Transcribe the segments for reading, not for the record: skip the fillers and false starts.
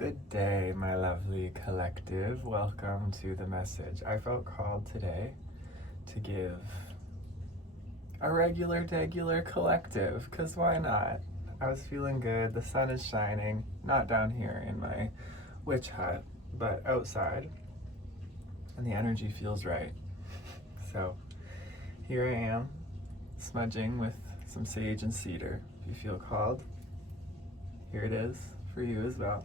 Good day, my lovely collective. Welcome to the message. I felt called today to give a regular collective, because why not? I was feeling good. The sun is shining, not down here in my witch hut, but outside, and the energy feels right. So here I am, smudging with some sage and cedar. If you feel called, here it is for you as well.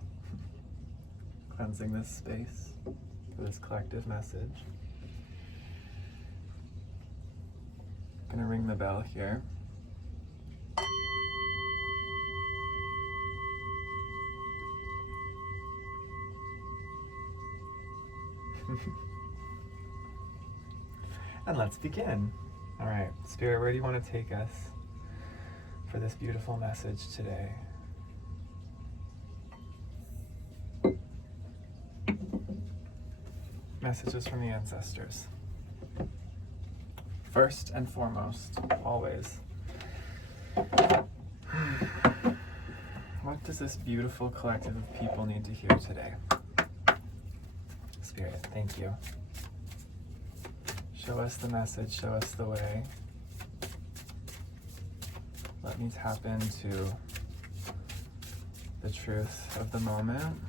Cleansing this space for this collective message. Gonna ring the bell here. And let's begin. All right, Spirit, where do you want to take us for this beautiful message today? Messages from the ancestors. First and foremost, always. What does this beautiful collective of people need to hear today? Spirit, thank you. Show us the message, show us the way. Let me tap into the truth of the moment,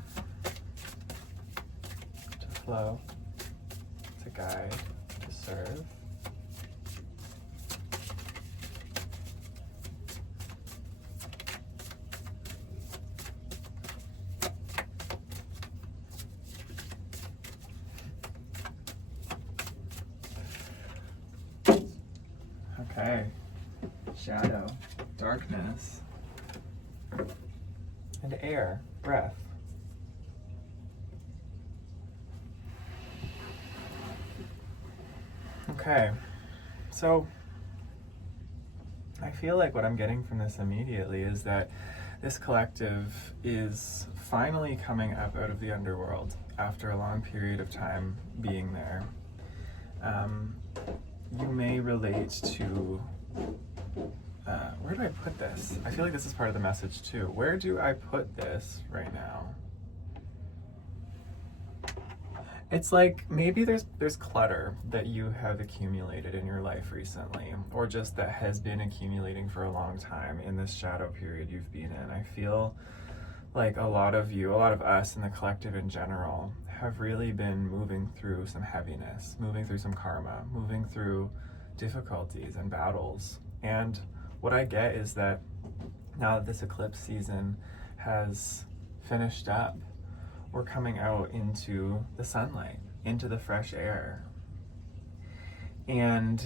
to flow, to guide, to serve. Okay, shadow, darkness, and air, breath. Okay, so I feel like what I'm getting from this immediately is that this collective is finally coming up out of the underworld after a long period of time being there. You may relate to, where do I put this? I feel like this is part of the message too. Where do I put this right now? It's like maybe there's clutter that you have accumulated in your life recently, or just that has been accumulating for a long time in this shadow period you've been in. I feel like a lot of us in the collective in general have really been moving through some heaviness, moving through some karma, moving through difficulties and battles. And what I get is that now that this eclipse season has finished up, we're coming out into the sunlight, into the fresh air. And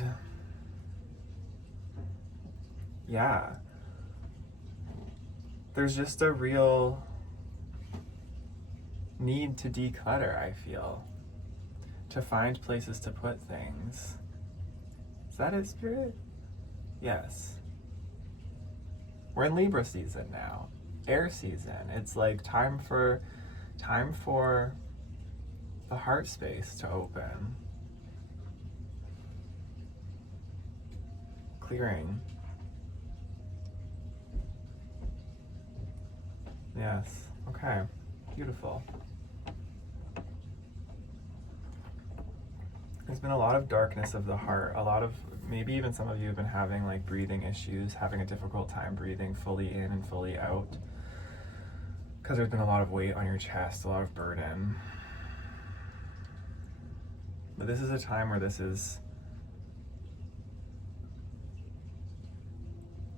yeah, there's just a real need to declutter, I feel, to find places to put things. Is that it, Spirit? Yes. We're in Libra season now, air season. It's like time for the heart space to open. Clearing. Yes. Okay. Beautiful. There's been a lot of darkness of the heart, a lot of, maybe even some of you have been having like breathing issues, having a difficult time breathing fully in and fully out, because there's been a lot of weight on your chest, a lot of burden. But this is a time where this is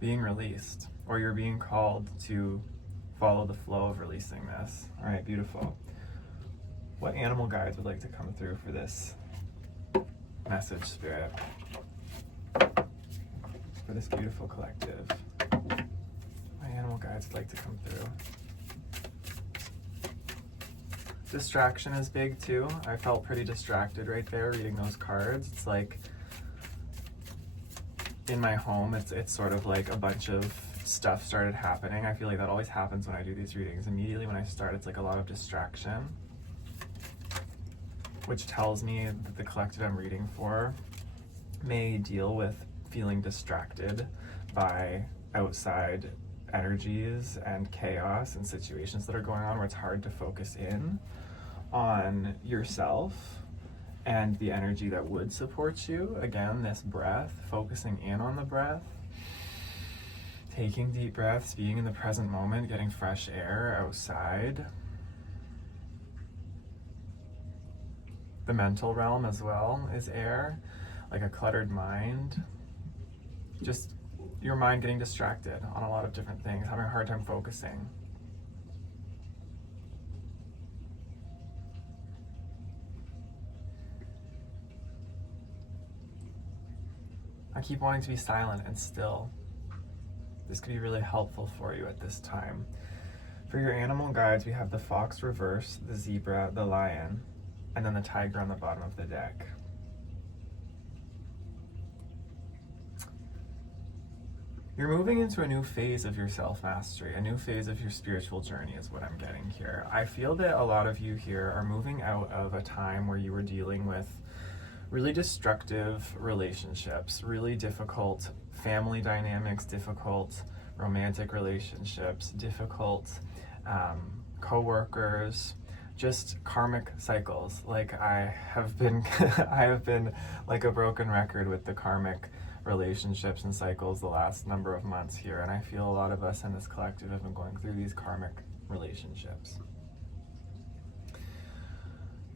being released, or you're being called to follow the flow of releasing this. All right, beautiful. What animal guides would like to come through for this message, Spirit? For this beautiful collective. My animal guides would like to come through. Distraction is big too. I felt pretty distracted right there reading those cards. It's like in my home, it's sort of like a bunch of stuff started happening. I feel like that always happens when I do these readings. Immediately when I start, it's like a lot of distraction, which tells me that the collective I'm reading for may deal with feeling distracted by outside energies and chaos and situations that are going on where it's hard to focus in on yourself and the energy that would support you. Again, this breath, focusing in on the breath, taking deep breaths, being in the present moment, getting fresh air outside. The mental realm as well is air, like a cluttered mind. Just your mind getting distracted on a lot of different things, having a hard time focusing. I keep wanting to be silent and still. This could be really helpful for you at this time. For your animal guides, we have the fox reverse, the zebra, the lion, and then the tiger on the bottom of the deck. You're moving into a new phase of your self-mastery, a new phase of your spiritual journey is what I'm getting here. I feel that a lot of you here are moving out of a time where you were dealing with really destructive relationships, really difficult family dynamics, difficult romantic relationships, difficult co-workers, just karmic cycles. Like I have been like a broken record with the karmic relationships and cycles the last number of months here, and I feel a lot of us in this collective have been going through these karmic relationships.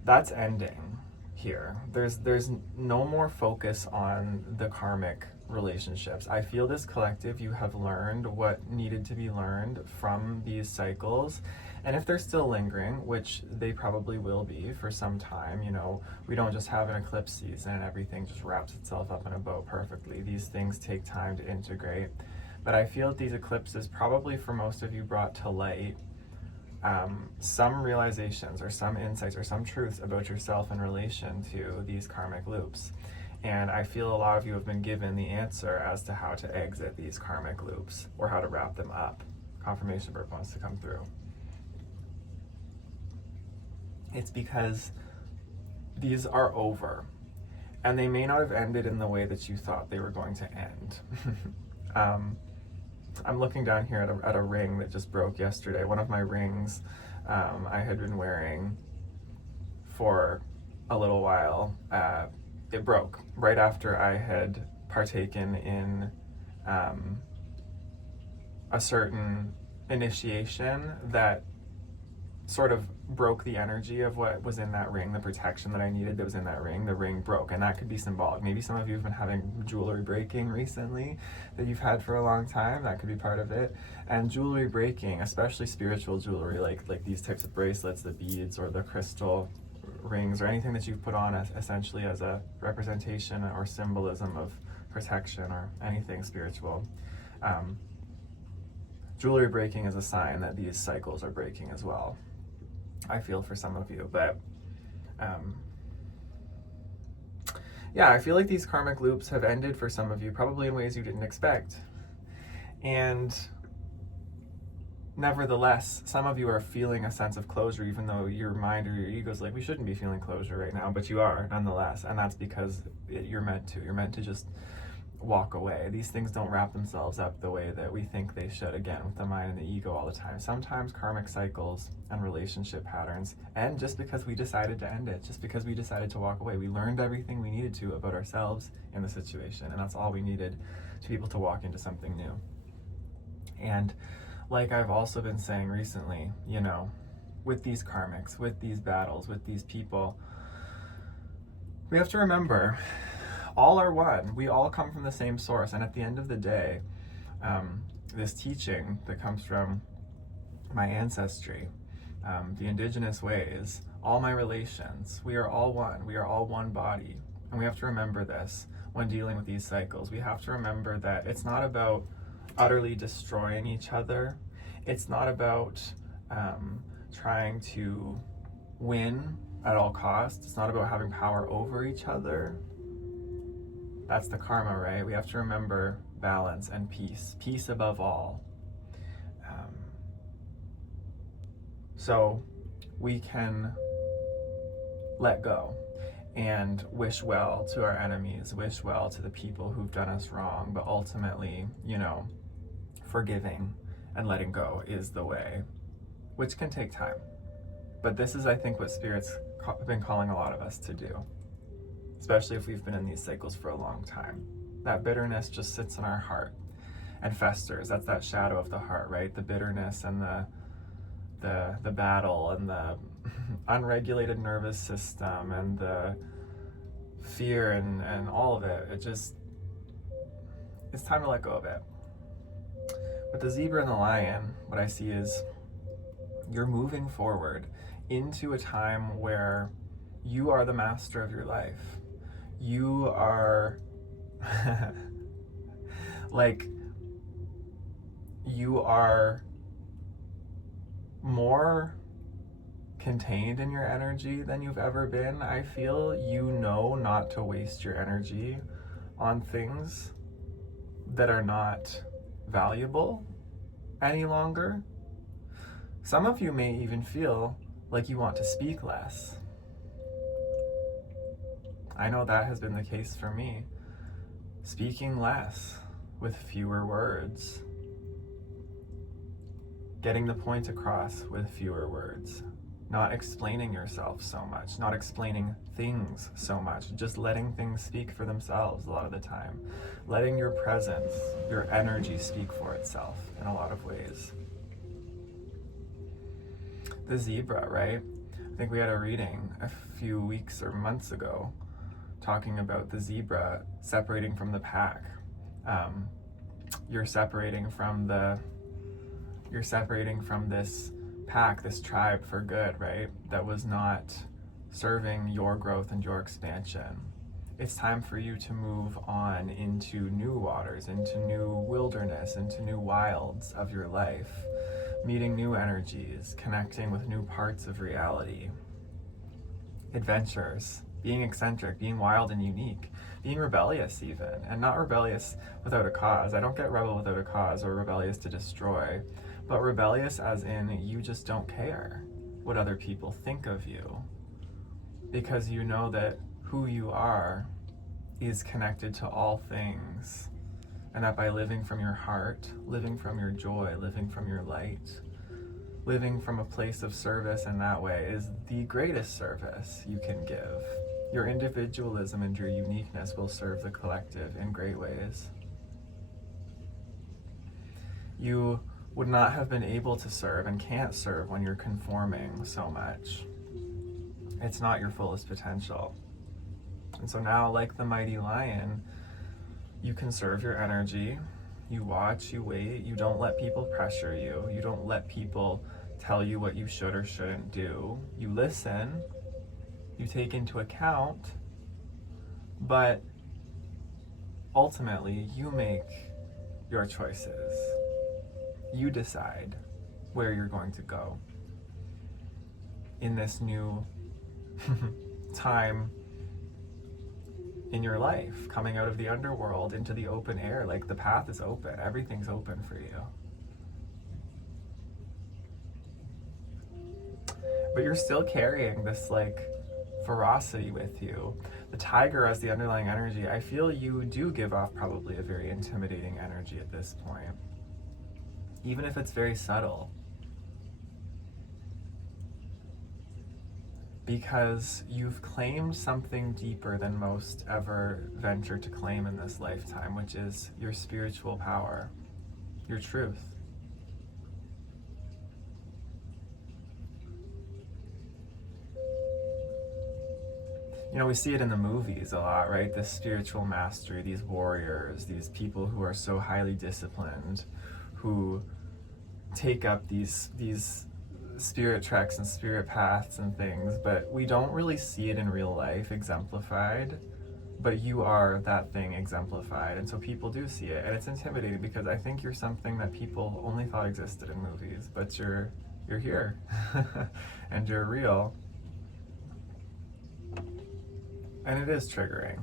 That's ending here. There's no more focus on the karmic relationships. I feel this collective, you have learned what needed to be learned from these cycles. And if they're still lingering, which they probably will be for some time, you know, we don't just have an eclipse season and everything just wraps itself up in a bow perfectly. These things take time to integrate. But I feel that these eclipses probably for most of you brought to light some realizations or some insights or some truths about yourself in relation to these karmic loops. And I feel a lot of you have been given the answer as to how to exit these karmic loops or how to wrap them up. Confirmation bird wants to come through. It's because these are over, and they may not have ended in the way that you thought they were going to end. I'm looking down here at a ring that just broke yesterday. One of my rings I had been wearing for a little while. It broke right after I had partaken in a certain initiation that sort of broke the energy of what was in that ring, the protection that I needed that was in that ring. The ring broke, and that could be symbolic. Maybe some of you have been having jewelry breaking recently that you've had for a long time. That could be part of it. And jewelry breaking, especially spiritual jewelry, like these types of bracelets, the beads or the crystal rings or anything that you've put on essentially as a representation or symbolism of protection or anything spiritual. Jewelry breaking is a sign that these cycles are breaking as well. I feel for some of you, but yeah, I feel like these karmic loops have ended for some of you, probably in ways you didn't expect. And nevertheless, some of you are feeling a sense of closure, even though your mind or your ego is like, we shouldn't be feeling closure right now, but you are nonetheless. And that's because you're meant to. You're meant to just walk away. These things don't wrap themselves up the way that we think they should, again, with the mind and the ego all the time. Sometimes karmic cycles and relationship patterns end just because we decided to end it, just because we decided to walk away. We learned everything we needed to about ourselves in the situation, and that's all we needed to be able to walk into something new. And like I've also been saying recently, you know, with these karmics, with these battles, with these people, we have to remember all are one. We all come from the same source. And at the end of the day, this teaching that comes from my ancestry, the indigenous ways, all my relations, we are all one. We are all one body. And we have to remember this when dealing with these cycles. We have to remember that it's not about utterly destroying each other. It's not about trying to win at all costs. It's not about having power over each other. That's the karma, right? We have to remember balance and peace. Peace above all. So we can let go and wish well to our enemies, wish well to the people who've done us wrong, but ultimately, you know, forgiving and letting go is the way, which can take time. But this is, I think, what Spirit's been calling a lot of us to do, especially if we've been in these cycles for a long time. That bitterness just sits in our heart and festers. That's that shadow of the heart, right? The bitterness and the battle and the unregulated nervous system and the fear and all of it. It's time to let go of it. With the zebra and the lion, what I see is you're moving forward into a time where you are the master of your life. You are you are more contained in your energy than you've ever been. I feel you know not to waste your energy on things that are not valuable any longer. Some of you may even feel like you want to speak less. I know that has been the case for me. Speaking less with fewer words. Getting the point across with fewer words. Not explaining yourself so much. Not explaining things so much. Just letting things speak for themselves a lot of the time. Letting your presence, your energy speak for itself in a lot of ways. The zebra, right? I think we had a reading a few weeks or months ago talking about the zebra separating from the pack. You're separating from this pack, this tribe for good, right? That was not serving your growth and your expansion. It's time for you to move on into new waters, into new wilderness, into new wilds of your life, meeting new energies, connecting with new parts of reality, adventures, being eccentric, being wild and unique, being rebellious even, and not rebellious without a cause. I don't get rebel without a cause or rebellious to destroy, but rebellious as in you just don't care what other people think of you, because you know that who you are is connected to all things, and that by living from your heart, living from your joy, living from your light, living from a place of service in that way is the greatest service you can give. Your individualism and your uniqueness will serve the collective in great ways. You would not have been able to serve and can't serve when you're conforming so much. It's not your fullest potential. And so now, like the mighty lion, you conserve your energy, you watch, you wait, you don't let people pressure you, you don't let people tell you what you should or shouldn't do. You listen, you take into account, but ultimately you make your choices. You decide where you're going to go in this new time in your life, coming out of the underworld into the open air. Like, the path is open, everything's open for you. But you're still carrying this ferocity with you. The tiger as the underlying energy, I feel you do give off probably a very intimidating energy at this point, even if it's very subtle. Because you've claimed something deeper than most ever venture to claim in this lifetime, which is your spiritual power, your truth. You know, we see it in the movies a lot, right? This spiritual mastery, these warriors, these people who are so highly disciplined, who take up these spirit treks and spirit paths and things, but we don't really see it in real life exemplified. But you are that thing exemplified, and so people do see it, and it's intimidating because I think you're something that people only thought existed in movies, but you're here and you're real, and it is triggering.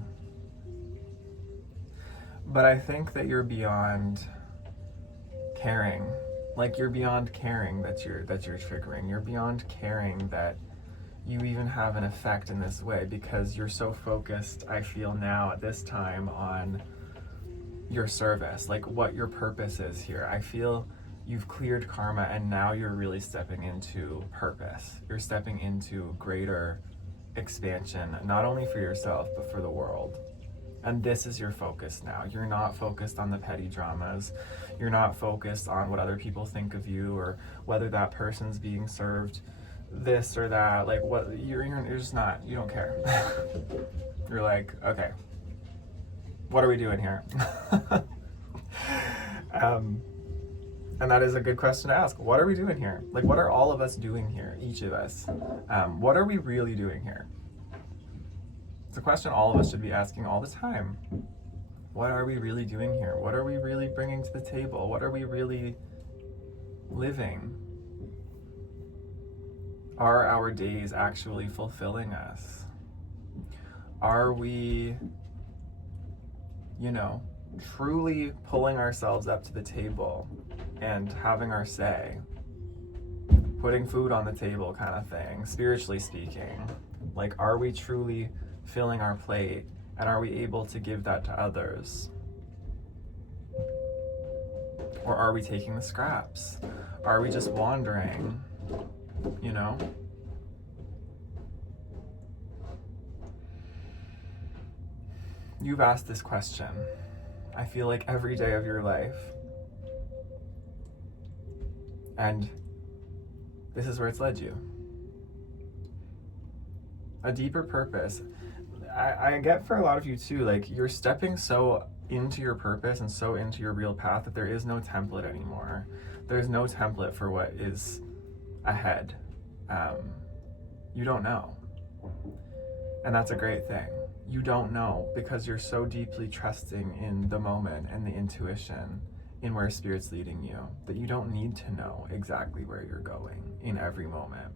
But I think that you're beyond caring. Like, you're beyond caring that you're triggering. You're beyond caring that you even have an effect in this way, because you're so focused, I feel now at this time, on your service, like what your purpose is here. I feel you've cleared karma, and now you're really stepping into purpose. You're stepping into greater expansion, not only for yourself, but for the world. And this is your focus now. You're not focused on the petty dramas. You're not focused on what other people think of you, or whether that person's being served this or that. Like, what you're just not, you don't care. You're like, okay, what are we doing here? And that is a good question to ask. What are we doing here? Like, what are all of us doing here, each of us? What are we really doing here? It's a question all of us should be asking all the time. What are we really doing here? What are we really bringing to the table? What are we really living? Are our days actually fulfilling us? Are we, truly pulling ourselves up to the table and having our say? Putting food on the table kind of thing, spiritually speaking. Like, are we truly filling our plate, and are we able to give that to others? Or are we taking the scraps? Are we just wandering? You've asked this question, I feel like, every day of your life. And this is where it's led you. A deeper purpose. I get for a lot of you too, like, you're stepping so into your purpose and so into your real path that there is no template anymore. There's no template for what is ahead. You don't know. And that's a great thing. You don't know because you're so deeply trusting in the moment and the intuition in where Spirit's leading you that you don't need to know exactly where you're going in every moment.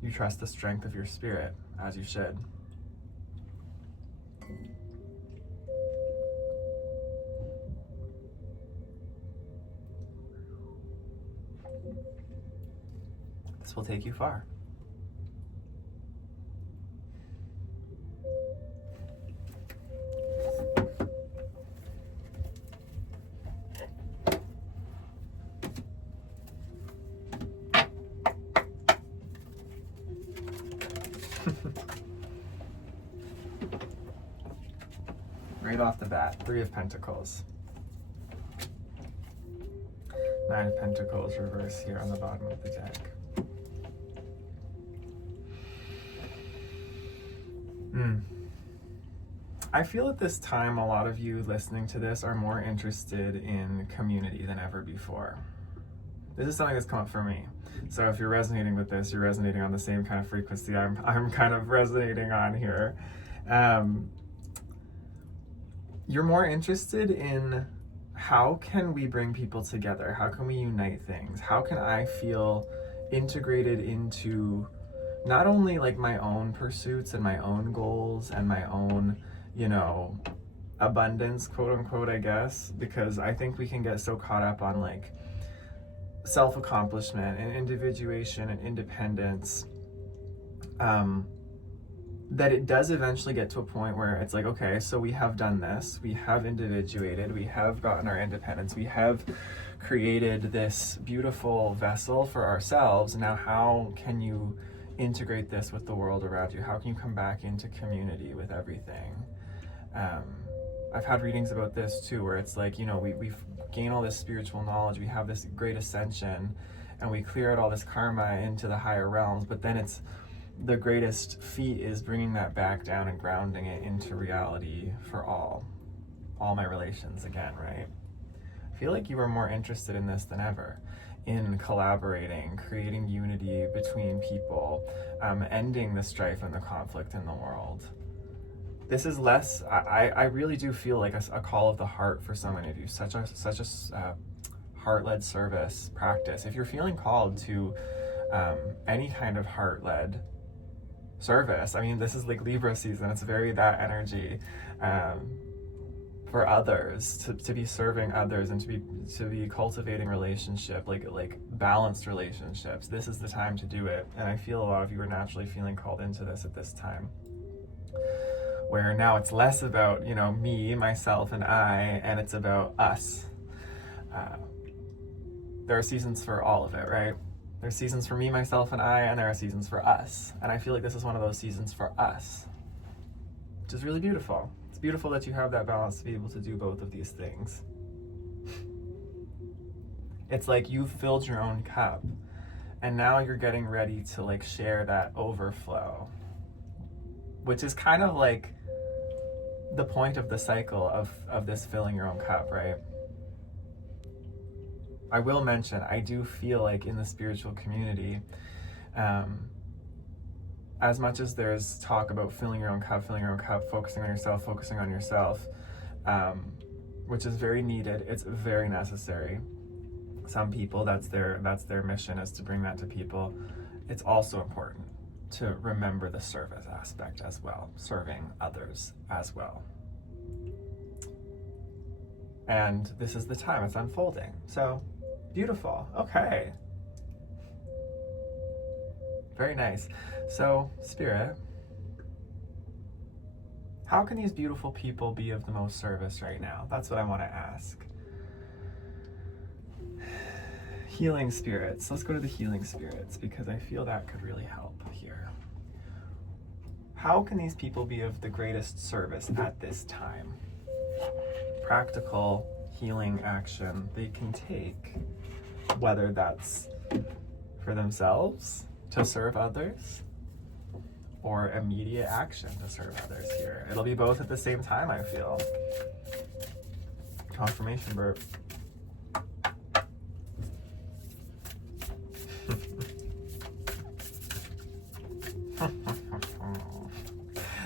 You trust the strength of your spirit, as you should. This will take you far. Right off the bat, 3 of Pentacles. 9 of Pentacles reverse here on the bottom of the deck. I feel at this time a lot of you listening to this are more interested in community than ever before. This is something that's come up for me. So if you're resonating with this, you're resonating on the same kind of frequency I'm kind of resonating on here. You're more interested in how can we bring people together? How can we unite things? How can I feel integrated into not only like my own pursuits and my own goals and my own, abundance, quote unquote, I guess, because I think we can get so caught up on like self-accomplishment and individuation and independence, that it does eventually get to a point where it's like, okay, so we have done this, we have individuated, we have gotten our independence, we have created this beautiful vessel for ourselves. Now, how can you integrate this with the world around you? How can you come back into community with everything? I've had readings about this too, where it's like, we've gained all this spiritual knowledge, we have this great ascension, and we clear out all this karma into the higher realms, but then it's the greatest feat is bringing that back down and grounding it into reality for all my relations again, right? I feel like you are more interested in this than ever, in collaborating, creating unity between people, ending the strife and the conflict in the world. This is less, I really do feel like a call of the heart for so many of you, such a heart-led service practice. If you're feeling called to any kind of heart-led service, I mean, this is like Libra season, it's very that energy, for others, to be serving others and to be cultivating relationship, like balanced relationships. This is the time to do it, and I feel a lot of you are naturally feeling called into this at this time. where now it's less about, me, myself, and I, and it's about us. There are seasons for all of it, right? There's seasons for me, myself, and I, and there are seasons for us. And I feel like this is one of those seasons for us, which is really beautiful. It's beautiful that you have that balance to be able to do both of these things. It's like you've filled your own cup, and now you're getting ready to like share that overflow, which is kind of like the point of the cycle of this filling your own cup, right? I will mention, I do feel like in the spiritual community, as much as there's talk about filling your own cup, focusing on yourself, which is very needed, it's very necessary. Some people, that's their mission, is to bring that to people. It's also important to remember the service aspect as well, serving others as well. And this is the time it's unfolding. So, beautiful. Okay. Very nice. So, Spirit, how can these beautiful people be of the most service right now? That's what I want to ask. Healing spirits. Let's go to the healing spirits, because I feel that could really help here. How can these people be of the greatest service at this time? Practical healing action they can take, whether that's for themselves to serve others, or immediate action to serve others here. It'll be both at the same time, I feel. Confirmation burp.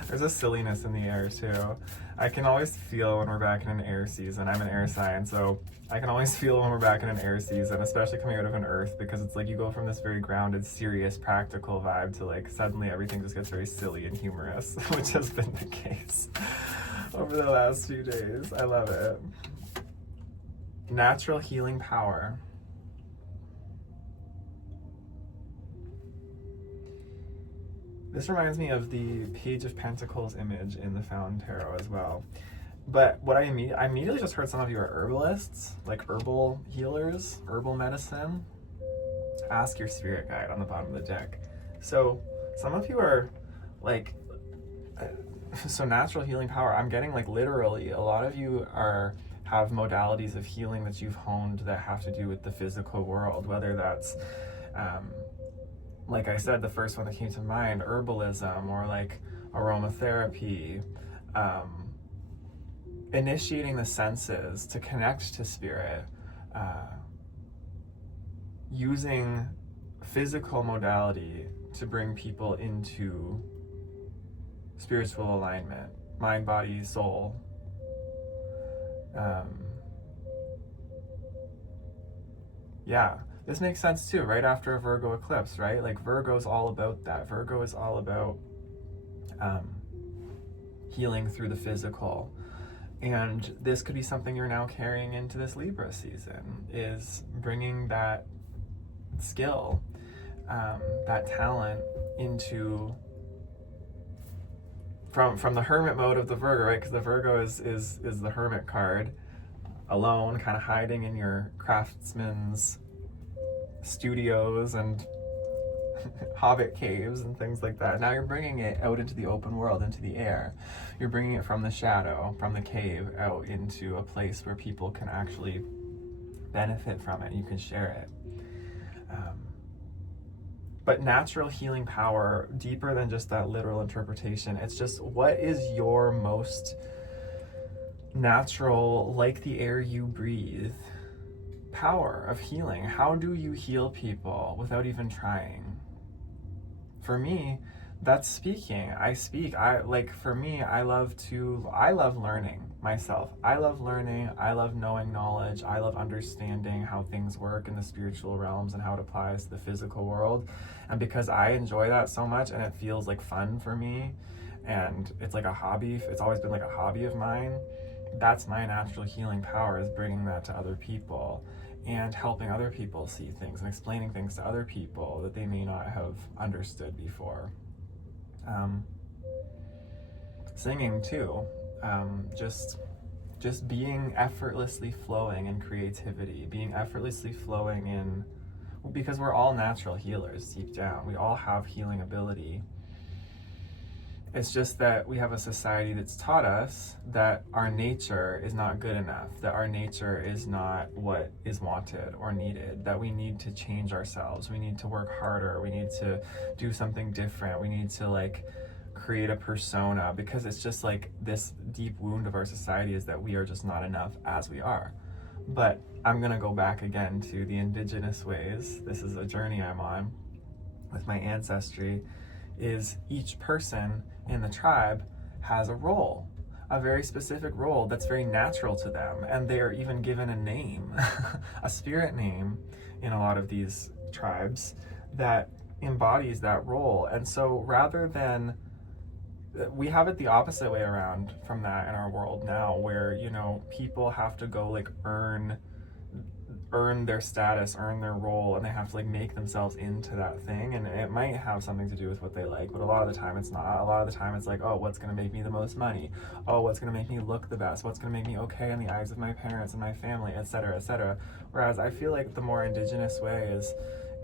There's a silliness in the air too. I can always feel when we're back in an air season. I'm an air sign, so I can always feel when we're back in an air season, especially coming out of an earth, because it's like you go from this very grounded, serious, practical vibe to like suddenly everything just gets very silly and humorous, which has been the case over the last few days. I love it. Natural healing power. This reminds me of the Page of Pentacles image in the Found Tarot as well. But what I immediately just heard some of you are herbalists, like herbal healers, herbal medicine. Ask your spirit guide on the bottom of the deck. So some of you are like, so natural healing power, I'm getting like literally, a lot of you have modalities of healing that you've honed that have to do with the physical world, whether that's, like I said, the first one that came to mind, herbalism, or like aromatherapy, initiating the senses to connect to spirit, using physical modality to bring people into spiritual alignment, mind, body, soul. Yeah. This makes sense too, right after a Virgo eclipse, right? Like Virgo's all about that. Virgo is all about healing through the physical. And this could be something you're now carrying into this Libra season, is bringing that skill, that talent into, from the hermit mode of the Virgo, right? Because the Virgo is the hermit card, alone, kind of hiding in your craftsman's studios and hobbit caves and things like that. Now you're bringing it out into the open world, into the air. You're bringing it from the shadow, from the cave, out into a place where people can actually benefit from it. You can share it. But natural healing power, deeper than just that literal interpretation, it's just, what is your most natural, like the air you breathe, power of healing? How do you heal people without even trying? For me, that's speaking. I speak. For me, I love learning myself. I love learning. I love knowing knowledge. I love understanding how things work in the spiritual realms and how it applies to the physical world. And because I enjoy that so much and it feels like fun for me, and it's like a hobby, it's always been like a hobby of mine, that's my natural healing power, is bringing that to other people and helping other people see things and explaining things to other people that they may not have understood before. singing too. Just being effortlessly flowing in creativity, being effortlessly flowing in, because we're all natural healers deep down. We all have healing ability. It's just that we have a society that's taught us that our nature is not good enough, that our nature is not what is wanted or needed, that we need to change ourselves, we need to work harder, we need to do something different, we need to like create a persona, because it's just like this deep wound of our society is that we are just not enough as we are. But I'm gonna go back again to the indigenous ways. This is a journey I'm on with my ancestry, is each person in the tribe has a role, a very specific role that's very natural to them, and they are even given a name, a spirit name in a lot of these tribes that embodies that role. And so rather than, we have it the opposite way around from that in our world now, where, you know, people have to go like earn their status, earn their role, and they have to like make themselves into that thing. And it might have something to do with what they like, but a lot of the time it's not. A lot of the time it's like, oh, what's gonna make me the most money? Oh, what's gonna make me look the best? What's gonna make me okay in the eyes of my parents and my family, etc., etc. Whereas I feel like the more indigenous way is,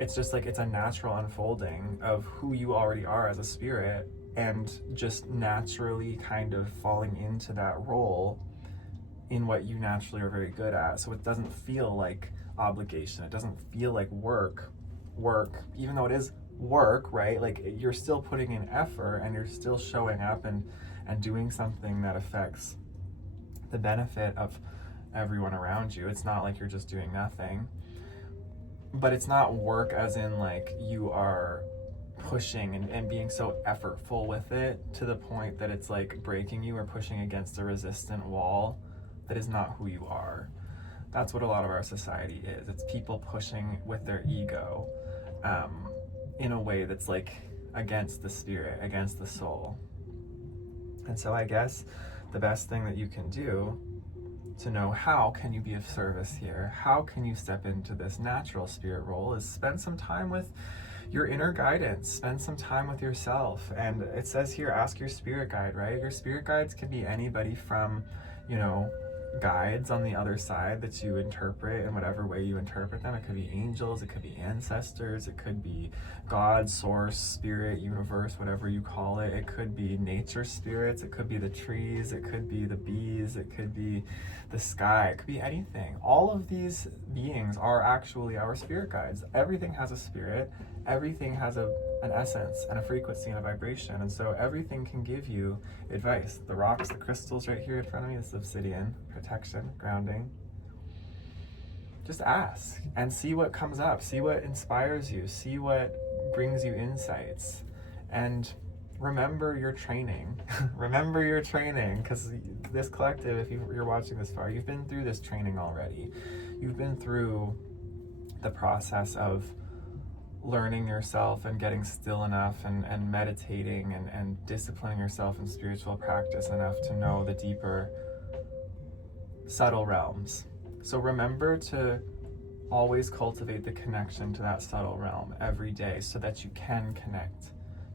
it's just like, it's a natural unfolding of who you already are as a spirit, and just naturally kind of falling into that role in what you naturally are very good at. So it doesn't feel like obligation, it doesn't feel like work, even though it is work, right? Like you're still putting in effort, and you're still showing up and doing something that affects the benefit of everyone around you. It's not like you're just doing nothing, but it's not work as in like you are pushing and being so effortful with it to the point that it's like breaking you or pushing against a resistant wall that is not who you are. That's what a lot of our society is. It's people pushing with their ego in a way that's like against the spirit, against the soul. And so I guess the best thing that you can do to know how can you be of service here, how can you step into this natural spirit role, is spend some time with your inner guidance, spend some time with yourself. And it says here, ask your spirit guide, right? Your spirit guides can be anybody from, you know, guides on the other side that you interpret in whatever way you interpret them. It could be angels, it could be ancestors, it could be God, source, spirit, universe, whatever you call it. It could be nature spirits, it could be the trees, it could be the bees, it could be the sky, it could be anything. All of these beings are actually our spirit guides. Everything has a spirit, everything has an essence and a frequency and a vibration, and so everything can give you advice. The rocks, the crystals right here in front of me, this is obsidian, protection, grounding. Just ask and see what comes up, see what inspires you, see what brings you insights, and remember your training. Remember your training, because this collective, if you're watching this far, you've been through this training already. You've been through the process of learning yourself and getting still enough and meditating and disciplining yourself in spiritual practice enough to know the deeper, subtle realms. So remember to always cultivate the connection to that subtle realm every day, so that you can connect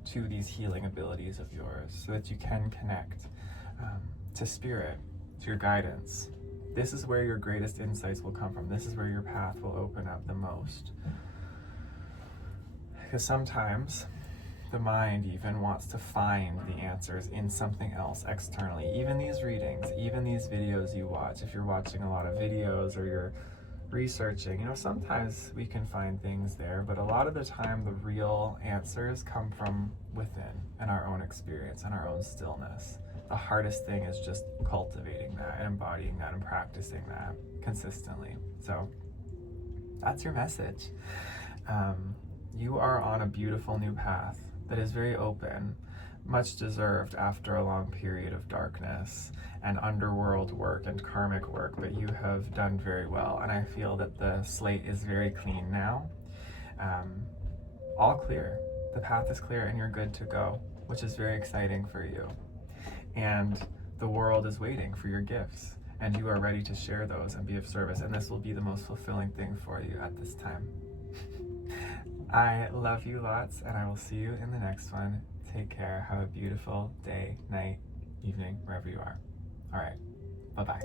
to these healing abilities of yours, so that you can connect to spirit, to your guidance. This is where your greatest insights will come from. This is where your path will open up the most. Because sometimes the mind even wants to find the answers in something else externally. Even these readings, even these videos you watch, if you're watching a lot of videos or you're researching, you know, sometimes we can find things there, but a lot of the time the real answers come from within and our own experience and our own stillness. The hardest thing is just cultivating that and embodying that and practicing that consistently. So that's your message. You are on a beautiful new path that is very open, much deserved after a long period of darkness and underworld work and karmic work, but you have done very well. And I feel that the slate is very clean now. All clear. The path is clear and you're good to go, which is very exciting for you. And the world is waiting for your gifts, and you are ready to share those and be of service. And this will be the most fulfilling thing for you at this time. I love you lots, and I will see you in the next one. Take care. Have a beautiful day, night, evening, wherever you are. All right. Bye-bye.